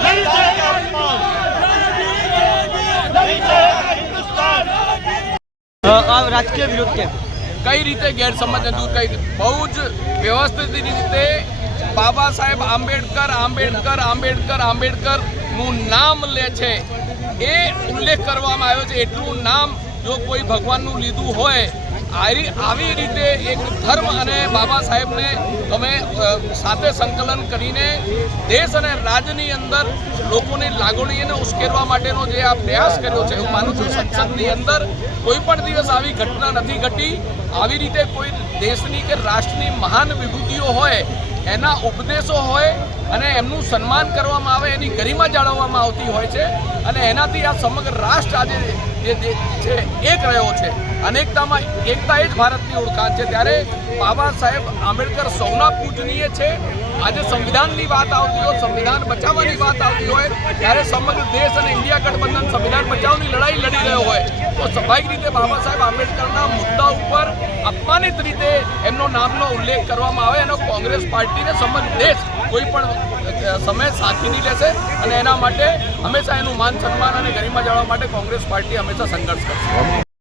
નહીં સહેગા હિન્દુસ્તાન રાજકીય વિરોધ કેમ કઈ રીતે ગેરસમજ દૂર કઈ બહુ જ વ્યવસ્થિત રીતે બાબા સાહેબ આંબેડકર આંબેડકર આંબેડકર આંબેડકરનું નામ લે છે એ ઉલ્લેખ કરવામાં આવ્યો છે એટલું નામ જો કોઈ ભગવાનનું લીધું હોય આવી રીતે એક ધર્મ અને બાબા સાહેબને તમે સાથે સંકલન કરીને દેશ અને રાજ્યની અંદર લોકોની લાગણીને ઉશ્કેરવા માટેનો જે આ પ્રયાસ કર્યો છે, હું માનું છું સંસદની અંદર કોઈ પણ દિવસ આવી ઘટના નથી ઘટી. આવી રીતે કોઈ દેશની કે રાષ્ટ્રની મહાન વિભૂતિઓ હોય, એના ઉપદેશો હોય અને એમનું સન્માન કરવામાં આવે, એની ગરિમા જાળવવામાં આવતી હોય છે અને એનાથી આ સમગ્ર રાષ્ટ્ર આજે જે છે એક રહ્યો છે. અનેકતામાં એકતા એ જ ભારતની ઓળખાણ છે. ત્યારે બાબા સાહેબ આંબેડકર સૌના પૂજનીય છે. આજે સંવિધાનની વાત આવતી હોય, સંવિધાન બચાવવાની વાત આવતી હોય, ત્યારે સમગ્ર દેશ અને ઇન્ડિયા ગઠબંધન સંવિધાન બચાવની લડાઈ લડી રહ્યો હોય, તો સ્વાભાવિક રીતે બાબા સાહેબ આંબેડકરના મુદ્દા ઉપર અપમાનિત રીતે એમનો નામનો ઉલ્લેખ કરવામાં આવે એનો કોંગ્રેસ પાર્ટીને સમગ્ર દેશ કોઈ પણ સમય સાથી નહીં લેશે અને એના માટે હંમેશા એનું માન સન્માન અને ગરિમા જાળવવા માટે કોંગ્રેસ પાર્ટી હંમેશા સંઘર્ષ કરશે.